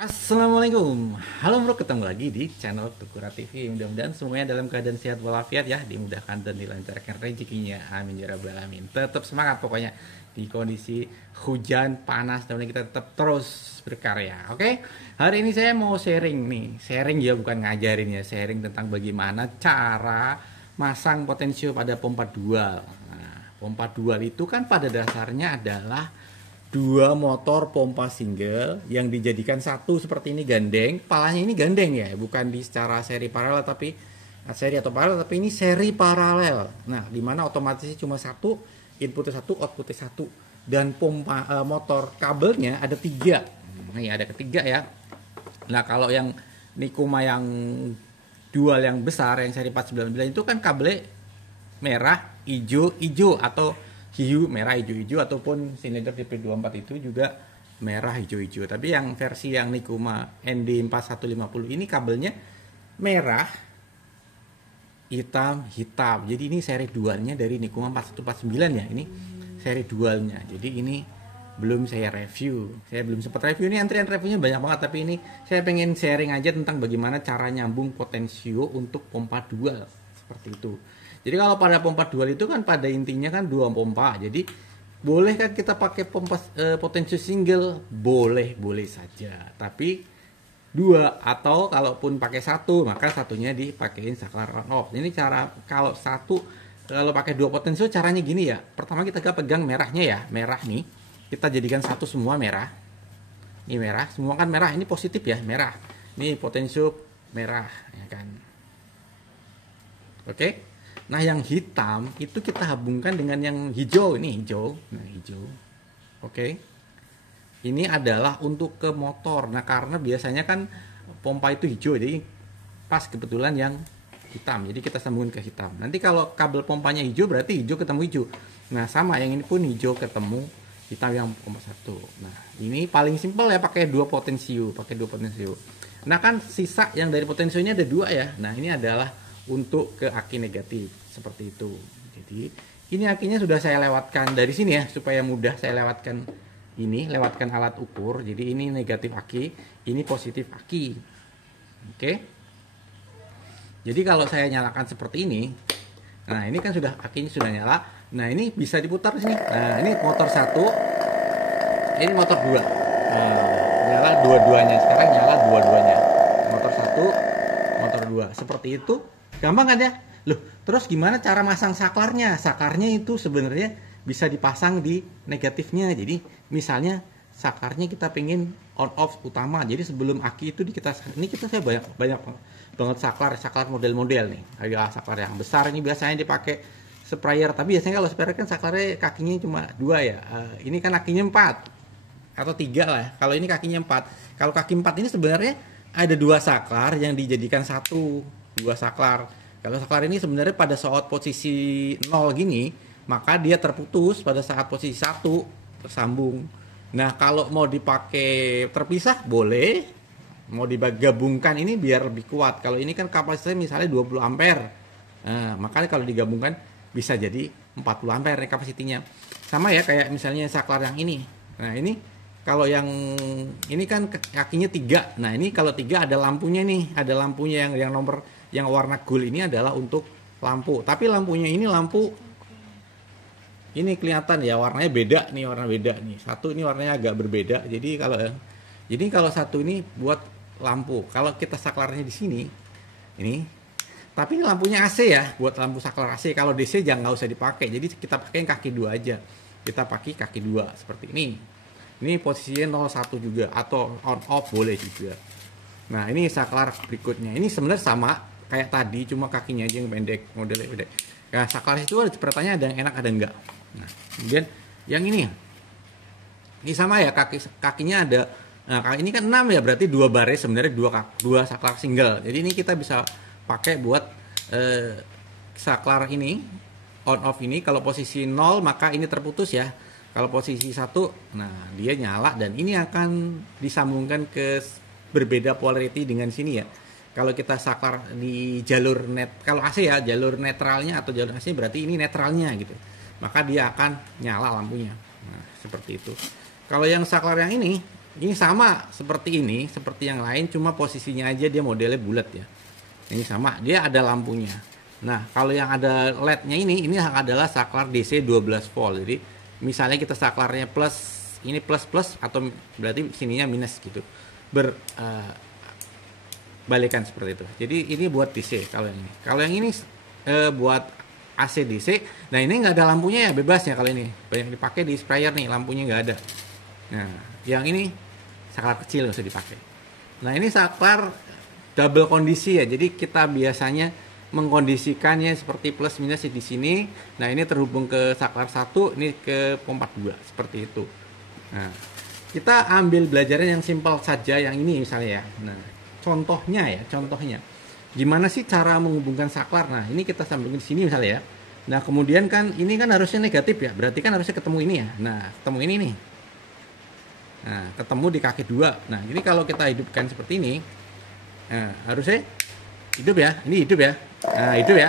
Assalamualaikum, halo bro, ketemu lagi di channel Tukura TV. Mudah-mudahan semuanya dalam keadaan sehat walafiat ya, dimudahkan dan dilancarkan rezekinya, amin ya rabbal alamin. Tetap semangat pokoknya di kondisi hujan panas, dan kita tetap terus berkarya. Oke, hari ini saya mau sharing nih, sharing ya, bukan ngajarin ya, sharing tentang bagaimana cara masang potensio pada pompa dual. Nah, pompa dual itu kan pada dasarnya adalah dua motor pompa single yang dijadikan satu seperti ini, gandeng. Palanya ini gandeng ya, bukan di secara seri paralel, tapi seri atau paralel, tapi ini seri paralel. Nah, dimana otomatis cuma satu, inputnya satu, outputnya satu, dan pompa motor kabelnya ada tiga. Nah, ya ada ketiga ya. Nah, kalau yang Nikuma yang dual yang besar yang seri 499 itu kan kabelnya merah, hijau, hijau, atau hiu, merah, hijau, hijau, ataupun silinder TP24 itu juga merah, hijau, hijau. Tapi yang versi yang Nikuma ND4150 ini kabelnya merah, hitam, hitam. Jadi ini seri dualnya dari Nikuma 4149 ya. Ini seri dualnya. Jadi ini belum saya review. Saya belum sempat review, ini antrian reviewnya banyak banget, tapi ini saya pengen sharing aja tentang bagaimana cara nyambung potensio untuk pompa dual seperti itu. Jadi kalau pada pompa dual itu kan pada intinya kan dua pompa. Jadi boleh kan kita pakai pompa potensio single? Boleh, boleh saja. Tapi dua, atau kalaupun pakai satu, maka satunya dipakein saklar on off. Ini cara kalau satu, kalau pakai dua potensio caranya gini ya. Pertama kita pegang merahnya ya, merah nih. Kita jadikan satu semua merah. Ini merah, semua kan merah. Ini positif ya, merah. Ini potensio merah ya kan. Oke. Nah, yang hitam itu kita hubungkan dengan yang hijau. Ini hijau. Nah, hijau. Oke. Ini adalah untuk ke motor. Nah, karena biasanya kan pompa itu hijau, jadi pas kebetulan yang hitam. Jadi kita sambungin ke hitam. Nanti kalau kabel pompanya hijau berarti hijau ketemu hijau. Nah, sama yang ini pun hijau ketemu hitam yang pompa satu. Nah, ini paling simpel ya, pakai dua potensio, Nah, kan sisa yang dari potensio ini ada dua ya. Nah, ini adalah untuk ke aki negatif seperti itu. Jadi ini akinya sudah saya lewatkan dari sini ya, supaya mudah saya lewatkan ini, lewatkan alat ukur. Jadi ini negatif aki, ini positif aki. Oke. Jadi kalau saya nyalakan seperti ini, nah ini kan sudah akinya sudah nyala. Nah, ini bisa diputar sini. Nah, ini motor satu, ini motor dua. Nah, nyala dua-duanya. Sekarang nyala dua-duanya. Motor satu, motor dua. Seperti itu. Gampang kan ya? Loh, terus gimana cara masang saklarnya? Saklarnya itu sebenarnya bisa dipasang di negatifnya. Jadi misalnya saklarnya kita pengen on off utama. Jadi sebelum aki itu saya banyak banget saklar model-model nih. Ada saklar yang besar, ini biasanya dipakai sprayer. Tapi biasanya kalau sprayer kan saklarnya kakinya cuma dua ya. Ini kan kakinya 4 atau 3 lah. Kalau ini kakinya 4. Kalau kaki 4 ini sebenarnya ada dua saklar yang dijadikan satu. Dua saklar. Kalau saklar ini sebenarnya pada saat posisi 0 gini, maka dia terputus pada saat posisi 1 tersambung. Nah, kalau mau dipakai terpisah boleh. Mau digabungkan ini biar lebih kuat. Kalau ini kan kapasitasnya misalnya 20 ampere. Nah, makanya kalau digabungkan bisa jadi 40 ampere kapasitinya. Sama ya kayak misalnya saklar yang ini. Nah, ini kalau yang ini kan kakinya 3. Nah, ini kalau 3 ada lampunya nih, ada lampunya yang nomor yang warna gold ini adalah untuk lampu. Tapi lampunya ini lampu ini kelihatan ya warnanya beda nih, warna beda nih. Satu ini warnanya agak berbeda. Jadi kalau satu ini buat lampu. Kalau kita saklarnya di sini ini, tapi ini lampunya AC ya, buat lampu saklar AC. Kalau DC jangan, nggak usah dipakai. Jadi kita pakai kaki 2 aja. Kita pakai kaki 2 seperti ini. Ini posisinya 01 juga, atau on off boleh juga. Nah, ini saklar berikutnya. Ini sebenarnya sama kayak tadi, cuma kakinya aja yang pendek, modelnya pendek. Nah, saklar itu pertanyaan ada yang enak ada enggak. Nah, kemudian yang ini sama ya, kakinya ada. Nah, ini kan 6 ya, berarti 2 baris sebenarnya, dua saklar single. Jadi ini kita bisa pakai buat saklar ini on off ini. Kalau posisi 0 maka ini terputus ya. Kalau posisi 1, nah dia nyala, dan ini akan disambungkan ke berbeda polarity dengan sini ya. Kalau kita saklar di jalur kalau AC ya, jalur netralnya atau jalur AC berarti ini netralnya gitu. Maka dia akan nyala lampunya. Nah, seperti itu. Kalau yang saklar yang ini, Ini sama seperti ini, seperti yang lain, cuma posisinya aja dia modelnya bulat ya. Ini sama, dia ada lampunya. Nah, kalau yang ada LED-nya ini adalah saklar DC 12 volt. Jadi, misalnya kita saklarnya plus, ini plus plus atau berarti sininya minus gitu. Balikan seperti itu. Jadi ini buat DC kalau yang ini. Kalau yang ini buat AC DC. Nah, ini nggak ada lampunya ya, bebas ya kalau ini. Banyak dipakai di sprayer nih, lampunya nggak ada. Nah, yang ini saklar kecil nggak usah dipakai. Nah, ini saklar double kondisi ya. Jadi kita biasanya mengkondisikannya seperti plus minus di sini. Nah, ini terhubung ke saklar 1, ini ke pompa 2 seperti itu. Nah, kita ambil belajaran yang simpel saja yang ini misalnya ya. Nah, contohnya. Gimana sih cara menghubungkan saklar? Nah, ini kita sambungin di sini misalnya ya. Nah, kemudian kan ini kan harusnya negatif ya. Berarti kan harusnya ketemu ini ya. Nah, ketemu ini nih. Nah, ketemu di kaki 2. Nah, ini kalau kita hidupkan seperti ini, nah, harusnya hidup ya. Ini hidup ya. Nah, hidup ya.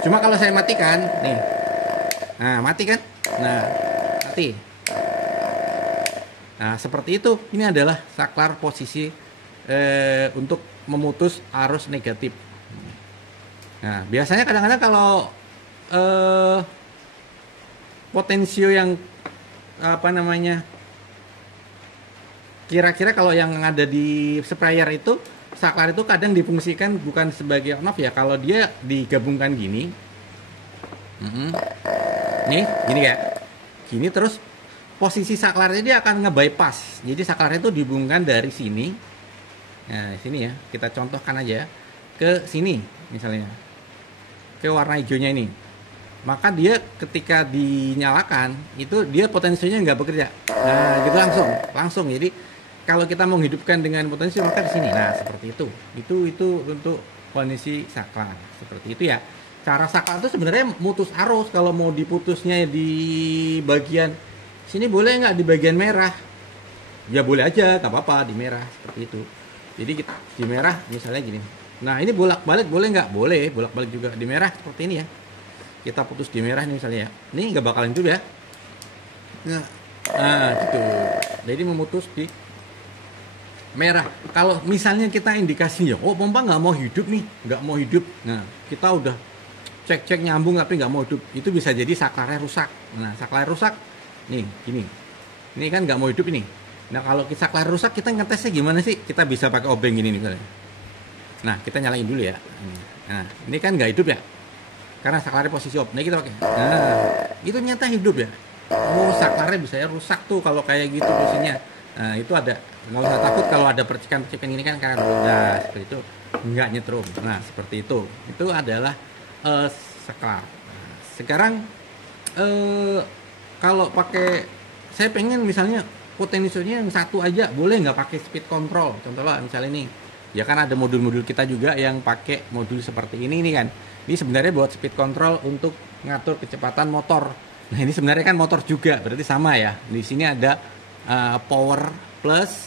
Cuma kalau saya matikan, nih. Nah, mati kan? Nah, mati. Nah, seperti itu. Ini adalah saklar posisi untuk memutus arus negatif. Nah, biasanya kadang-kadang kalau potensio yang apa namanya, kira-kira kalau yang ada di sprayer itu, saklar itu kadang difungsikan bukan sebagai on off ya, kalau dia digabungkan gini. Nih, gini ya. Gini terus posisi saklarnya dia akan nge-bypass. Jadi saklarnya itu dihubungkan dari sini. Nah, sini ya, kita contohkan aja ke sini misalnya. Ke warna hijaunya ini. Maka dia ketika dinyalakan, itu dia potensinya nggak bekerja. Nah, gitu langsung. Jadi kalau kita mau menghidupkan dengan potensi maka di sini. Nah, seperti itu. Itu untuk kondisi saklar. Seperti itu ya. Cara saklar itu sebenarnya mutus arus. Kalau mau diputusnya di bagian sini boleh nggak di bagian merah? Ya boleh aja, nggak apa-apa di merah seperti itu. Jadi kita di merah misalnya gini. Nah, ini bolak-balik boleh nggak? Boleh, bolak-balik juga di merah seperti ini ya. Kita putus di merah nih misalnya ya. Ini nggak bakalan hidup ya. Nah, gitu. Jadi memutus di merah. Kalau misalnya kita indikasinya, oh pompa nggak mau hidup nih, nggak mau hidup. Nah, kita udah cek nyambung tapi nggak mau hidup. Itu bisa jadi saklarnya rusak. Nah, saklar rusak, nih gini. Ini kan nggak mau hidup ini. Nah, kalau saklar rusak kita ngetesnya gimana sih? Kita bisa pakai obeng gini nih misalnya. Nah, kita nyalain dulu ya. Nah, ini kan nggak hidup ya. Karena saklarnya posisi off. Nah, kita pakai. Nah, itu nyata hidup ya. Oh, saklarnya bisa ya rusak tuh kalau kayak gitu posisinya. Nah, itu ada. Nggak usah takut kalau ada percikan-percikan ini kan karena nah, seperti itu nggak nyetrum. Nah, seperti itu. Itu adalah saklar. Nah, sekarang kalau pakai, saya pengen misalnya potensinya yang satu aja, boleh nggak pakai speed control? Contohnya misalnya ini, ya kan ada modul-modul kita juga yang pakai modul seperti ini nih kan. Ini sebenarnya buat speed control untuk ngatur kecepatan motor. Nah, ini sebenarnya kan motor juga, berarti sama ya. Di sini ada power plus,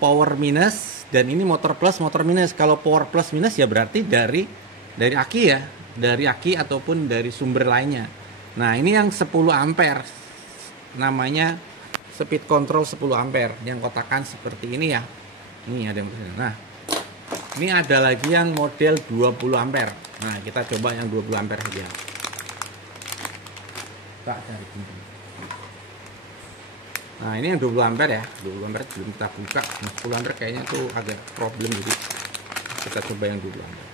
power minus, dan ini motor plus, motor minus. Kalau power plus minus ya berarti dari aki ya, dari aki ataupun dari sumber lainnya. Nah, ini yang 10 ampere, namanya speed control 10 ampere yang kotakan seperti ini ya. Ini ada yang begini. Nah, ini ada lagi yang model 20 ampere. Nah, kita coba yang 20 ampere aja. Nah, ini yang 20 ampere ya. 20 ampere belum kita buka. Nah, 10 ampere kayaknya tuh agak problem, jadi kita coba yang 20 ampere.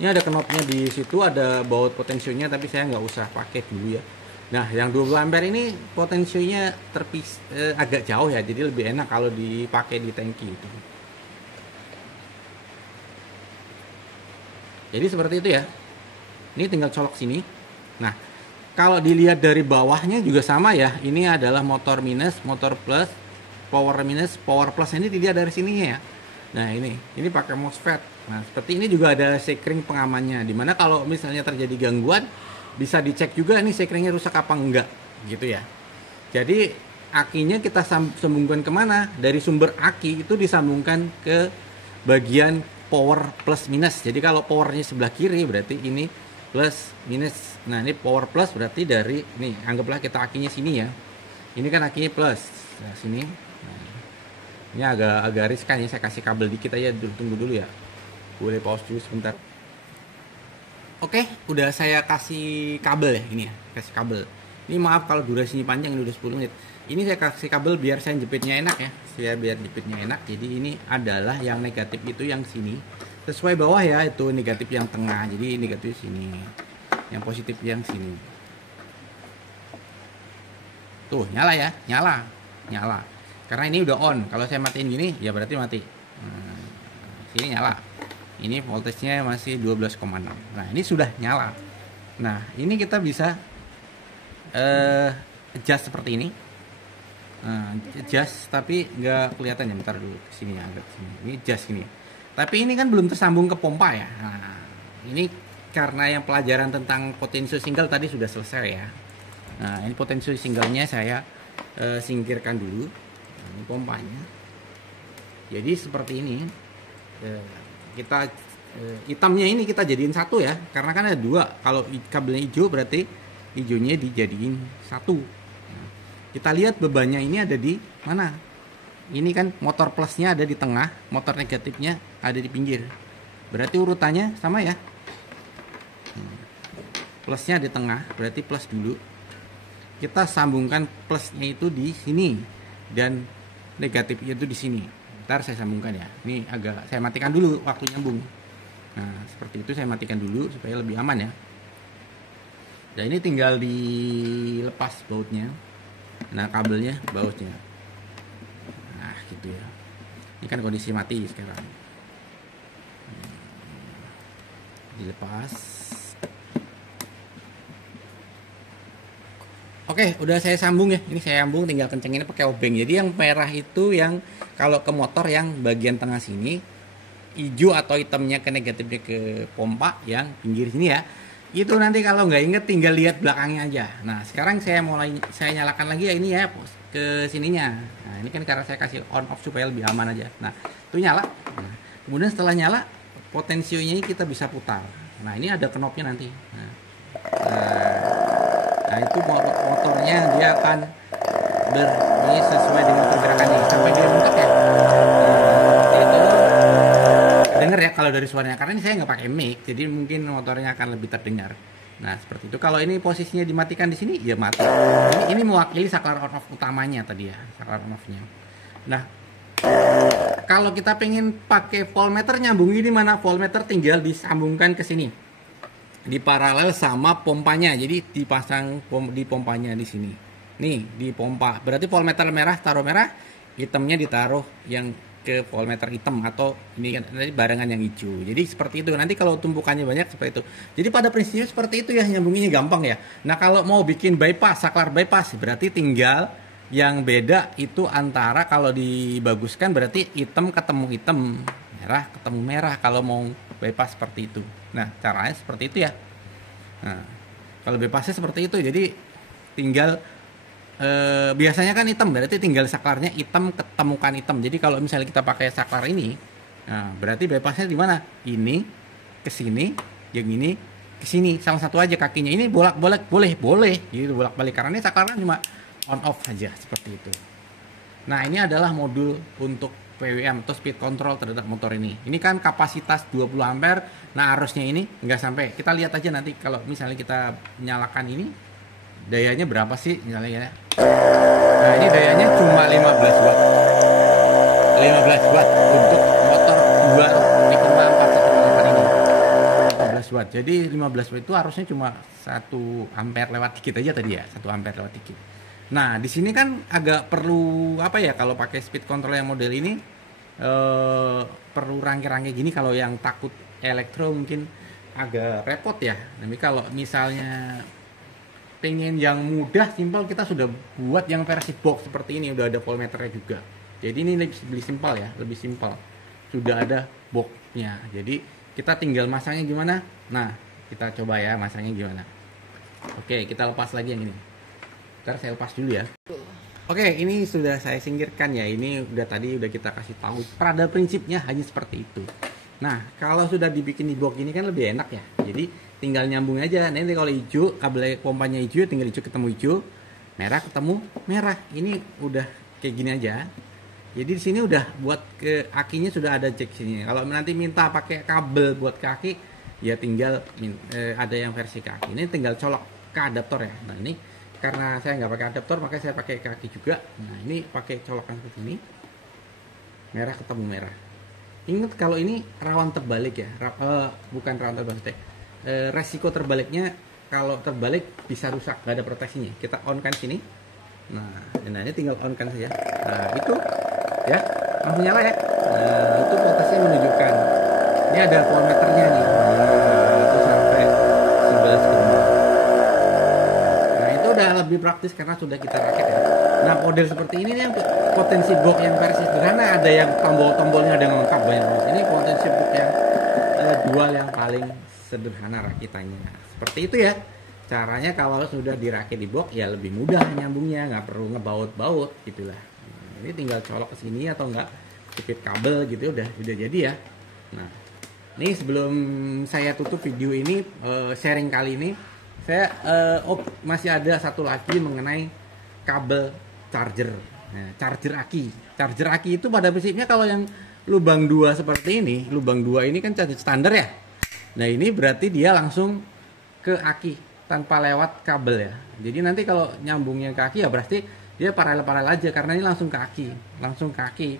Ini ada knopnya di situ, ada baut potensionya, tapi saya nggak usah pakai dulu ya. Nah, yang 20 ampere ini potensinya agak jauh ya, jadi lebih enak kalau dipakai di tangki itu. Jadi seperti itu ya. Ini tinggal colok sini. Nah, kalau dilihat dari bawahnya juga sama ya. Ini adalah motor minus, motor plus, power minus, power plus. Ini dilihat dari sininya ya. Nah, ini pakai MOSFET. Nah, seperti ini juga ada sekring pengamannya. Dimana kalau misalnya terjadi gangguan, bisa dicek juga nih sekringnya rusak apa enggak gitu ya. Jadi akinya kita sambungkan kemana? Dari sumber aki itu disambungkan ke bagian power plus minus. Jadi kalau powernya sebelah kiri berarti ini plus minus. Nah, ini power plus berarti dari nih, anggaplah kita akinya sini ya. Ini kan akinya plus. Nah, sini. Ini agak riskan ya, saya kasih kabel dikit aja dulu, tunggu dulu ya. Boleh pause dulu sebentar. Oke, udah saya kasih kabel ya ini ya, kasih kabel. Ini maaf kalau durasinya panjang, ini udah 10 menit. Ini saya kasih kabel biar saya jepitnya enak ya, biar jepitnya enak. Jadi ini adalah yang negatif itu yang sini, sesuai bawah ya, itu negatif yang tengah. Jadi negatif sini, yang positif yang sini. Tuh nyala ya, nyala. Karena ini udah on. Kalau saya matiin gini, ya berarti mati. Sini nyala. Ini voltage-nya masih 12,6. Nah, ini sudah nyala. Nah, ini kita bisa adjust seperti ini. Adjust tapi nggak kelihatan ya, bentar dulu sini ya, agak sini. Ini adjust ini. Tapi ini kan belum tersambung ke pompa ya. Nah, ini karena yang pelajaran tentang potential single tadi sudah selesai ya. Nah, ini potential singlenya saya singkirkan dulu. Ini pompanya. Jadi seperti ini. Kita hitamnya ini kita jadiin satu ya, karena kan ada dua. Kalau kabelnya hijau berarti hijaunya dijadiin satu. Nah, kita lihat bebannya ini ada di mana. Ini kan motor plusnya ada di tengah, motor negatifnya ada di pinggir. Berarti urutannya sama ya. Plusnya di tengah, berarti plus dulu. Kita sambungkan plusnya itu di sini dan negatifnya itu di sini. Ntar saya sambungkan ya. Ini agak saya matikan dulu waktu nyambung. Nah, seperti itu saya matikan dulu supaya lebih aman ya. Dan ini tinggal dilepas bautnya. Nah, kabelnya bautnya. Nah, gitu ya. Ini kan kondisi mati sekarang. Dilepas. Oke, udah saya sambung ya. Ini saya sambung, tinggal kencengin pakai obeng. Jadi yang merah itu yang kalau ke motor yang bagian tengah sini, hijau atau hitamnya ke negatifnya ke pompa yang pinggir sini ya. Itu nanti kalau nggak inget tinggal lihat belakangnya aja. Nah, sekarang saya nyalakan lagi ya ini ya ke sininya. Nah, ini kan karena saya kasih on off supaya lebih aman aja. Nah, itu nyala. Nah, kemudian setelah nyala, potensionya kita bisa putar. Nah, ini ada knopnya nanti. Nah, itu motornya dia akan ini sesuai dengan pergerakannya sampai dia mentok ya. Itu dengar ya kalau dari suaranya, karena ini saya nggak pakai mic, jadi mungkin motornya akan lebih terdengar. Nah, seperti itu. Kalau ini posisinya dimatikan di sini, ya mati. Ini mewakili saklar on off utamanya tadi ya, saklar on off-nya. Nah, kalau kita pengen pakai voltmeter nyambung ini mana? Voltmeter tinggal disambungkan ke sini, di paralel sama pompanya. Jadi dipasang di pompanya di sini. Nih, di pompa. Berarti voltmeter merah taruh merah, hitamnya ditaruh yang ke voltmeter hitam, atau ini kan tadi barengan yang hijau. Jadi seperti itu. Nanti kalau tumpukannya banyak seperti itu. Jadi pada prinsipnya seperti itu ya, nyambunginnya gampang ya. Nah, kalau mau bikin bypass, saklar bypass, berarti tinggal yang beda itu antara kalau dibaguskan berarti hitam ketemu hitam, merah ketemu merah kalau mau bypass seperti itu. Nah, caranya seperti itu ya. Nah, kalau bypassnya seperti itu, jadi tinggal biasanya kan hitam, berarti tinggal saklarnya hitam ketemukan hitam. Jadi kalau misalnya kita pakai saklar ini, nah berarti bypassnya di mana? Ini ke sini, yang ini ke sini, salah satu aja kakinya. Ini bolak-balik boleh gitu, bolak-balik, karena ini saklarnya cuma on off aja seperti itu. Nah, ini adalah modul untuk PWM atau speed control terhadap motor ini. Ini kan kapasitas 20 ampere. Nah, arusnya ini nggak sampai. Kita lihat aja nanti kalau misalnya kita nyalakan ini, dayanya berapa sih misalnya ya. Nah, ini dayanya cuma 15 watt. 15 watt untuk motor 2,418 ini. 15 watt. Jadi 15 watt itu harusnya cuma 1 ampere lewat dikit aja tadi ya. 1 ampere lewat dikit. Nah, di sini kan agak perlu apa ya, kalau pakai speed control yang model ini perlu rangkai-rangkai gini. Kalau yang takut elektro mungkin agak repot ya. Tapi kalau misalnya pengen yang mudah, simpel, kita sudah buat yang versi box seperti ini, udah ada voltmeternya juga. Jadi ini lebih simpel ya, lebih simpel. Sudah ada boxnya. Jadi kita tinggal masangnya gimana? Nah, kita coba ya masangnya gimana. Oke, kita lepas lagi yang ini. Ntar saya lepas dulu ya. Oke, ini sudah saya singkirkan ya. Ini udah kita kasih tahu. Pada prinsipnya hanya seperti itu. Nah, kalau sudah dibikin di box ini kan lebih enak ya. Jadi tinggal nyambung aja. Nanti kalau hijau, kabel pompanya hijau, tinggal hijau ketemu hijau, merah ketemu merah. Ini udah kayak gini aja. Jadi di sini udah buat ke akinya sudah ada jack sini. Kalau nanti minta pakai kabel buat ke aki, ya tinggal ada yang versi ke aki. Ini tinggal colok ke adaptor ya. Nah ini karena saya nggak pakai adaptor, makanya saya pakai kaki juga. Nah ini pakai colokan seperti ini, merah ketemu merah. Ingat kalau ini rawan terbalik ya, bukan rawan terbalik. Resiko terbaliknya kalau terbalik bisa rusak, nggak ada proteksinya. Kita on kan sini. Nah ini tinggal on kan saja. Nah itu ya langsung nyala ya. Nah itu voltasenya menunjukkan. Ini ada voltmeternya nih. Nah, itu sampai 11 ke 2. Udah lebih praktis karena sudah kita rakit ya. Nah model seperti ini nih untuk potensi box yang versi sederhana, ada yang tombol-tombolnya ada yang lengkap banyak. Ini potensi box yang dual yang paling sederhana rakitannya. Seperti itu ya. Caranya kalau sudah dirakit di box ya lebih mudah nyambungnya, nggak perlu ngebaut-baut gitulah. Nah, ini tinggal colok ke sini atau enggak jepit kabel gitu udah jadi ya. Nah ini sebelum saya tutup video ini sharing kali ini, saya masih ada satu lagi mengenai kabel charger. Nah, charger aki itu pada prinsipnya kalau yang lubang 2 seperti ini, lubang 2 ini kan charger standar ya. Nah ini berarti dia langsung ke aki tanpa lewat kabel ya. Jadi nanti kalau nyambungnya ke aki ya berarti dia paralel aja karena ini langsung ke aki.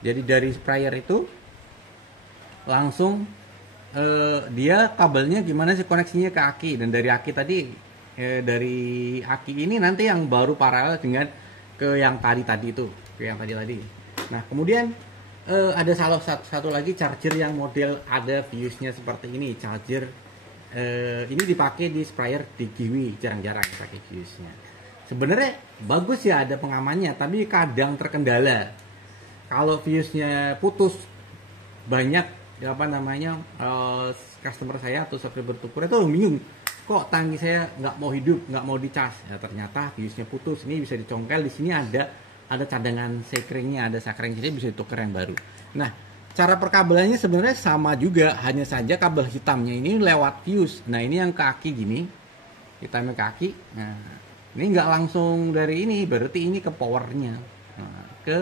Jadi dari sprayer itu langsung dia kabelnya gimana sih koneksinya ke aki, dan dari aki tadi dari aki ini nanti yang baru paralel dengan ke yang tadi itu, ke yang tadi. Nah kemudian ada satu lagi charger yang model ada fuse-nya seperti ini. Charger ini dipakai di sprayer di Kiwi, jarang-jarang pakai fuse-nya. Sebenarnya bagus ya ada pengamannya, tapi kadang terkendala. Kalau fuse-nya putus, banyak customer saya atau subscriber tukur itu bingung, kok tangki saya nggak mau hidup, nggak mau dicas. Ya, ternyata fuse-nya putus. Ini bisa dicongkel, di sini ada cadangan sekringnya, ada sakring sini bisa ditukar yang baru. Nah cara perkabelannya sebenarnya sama juga, hanya saja kabel hitamnya ini lewat fuse. Nah ini yang ke aki gini, hitamnya ke aki. Nah ini nggak langsung dari ini, berarti ini ke powernya, ke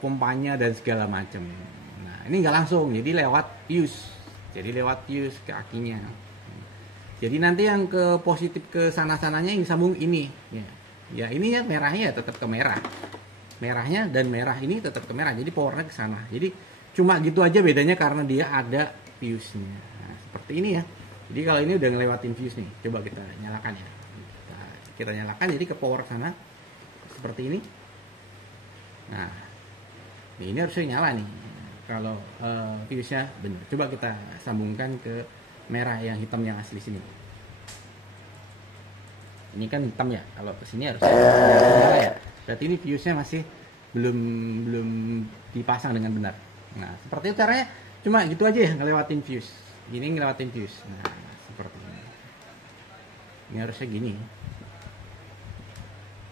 pompanya dan segala macam. Nah ini nggak langsung, jadi lewat fuse ke akinya. Jadi nanti yang ke positif ke sana-sananya yang disambung ini ya ini ya merahnya ya tetap ke merah, merahnya dan merah ini tetap ke merah, jadi powernya ke sana. Jadi cuma gitu aja bedanya karena dia ada fuse-nya. Nah, seperti ini ya. Jadi kalau ini udah ngelewatin fuse nih, coba kita nyalakan ya. Kita nyalakan jadi ke power sana seperti ini. Nah ini harusnya nyala nih kalau fuse-nya benar. Coba kita sambungkan ke merah yang hitam yang asli sini. Ini kan hitam ya, kalau kesini harusnya nyala ya. Berarti ini fuse-nya masih belum dipasang dengan benar. Nah seperti itu caranya, cuma gitu aja ya, ngelewatin fuse. Gini ngelewatin fuse. Nah seperti ini. Ini harusnya gini.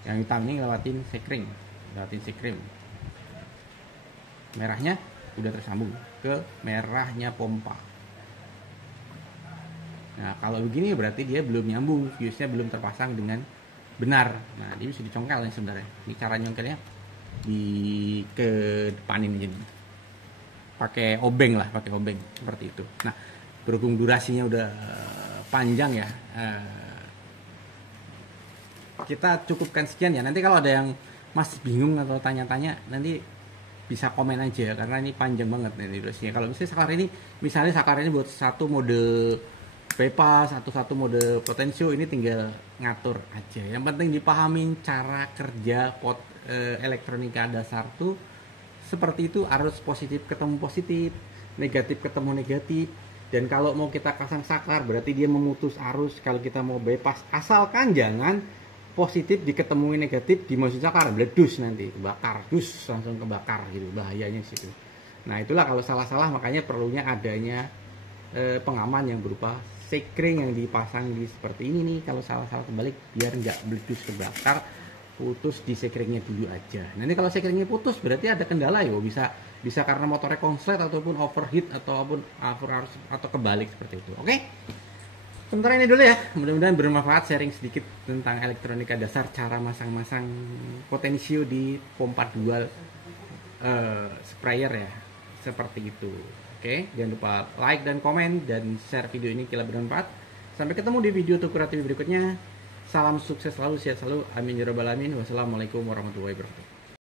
Yang hitam ini ngelewatin sekring, merahnya udah tersambung ke merahnya pompa. Nah kalau begini berarti dia belum nyambung, fuse-nya belum terpasang dengan benar. Nah dia bisa dicongkel nih sebenarnya. Ini cara nyongkelnya ke depanin aja nih. Pakai obeng seperti itu. Nah berhubung durasinya udah panjang ya, kita cukupkan sekian ya. Nanti kalau ada yang masih bingung atau tanya-tanya, nanti bisa komen aja karena ini panjang banget nih durasinya. Kalau misalnya saklar ini buat satu mode bypass atau satu mode potensio, ini tinggal ngatur aja. Yang penting dipahamin cara kerja elektronika dasar tuh seperti itu, arus positif ketemu positif, negatif ketemu negatif. Dan kalau mau kita pasang saklar berarti dia memutus arus. Kalau kita mau bypass, asalkan jangan positif diketemui negatif dimasukin saklar, meledus nanti, kebakar, langsung kebakar gitu, bahayanya situ. Nah itulah kalau salah-salah, makanya perlunya adanya pengaman yang berupa sekring yang dipasang di seperti ini nih. Kalau salah-salah kebalik biar nggak meledus kebakar, putus di sekringnya dulu aja. Nanti kalau sekringnya putus berarti ada kendala ya, bisa karena motornya konslet ataupun overheat ataupun over arus atau kebalik seperti itu. Oke? sementara ini dulu ya, mudah-mudahan bermanfaat sharing sedikit tentang elektronika dasar, cara masang-masang potensio di pompa dual sprayer ya, seperti itu. Oke, jangan lupa like dan komen dan share video ini bila bermanfaat. Sampai ketemu di video Tukura TV berikutnya. Salam sukses selalu, sehat selalu, amin ya rabbal alamin. Wassalamualaikum warahmatullahi wabarakatuh.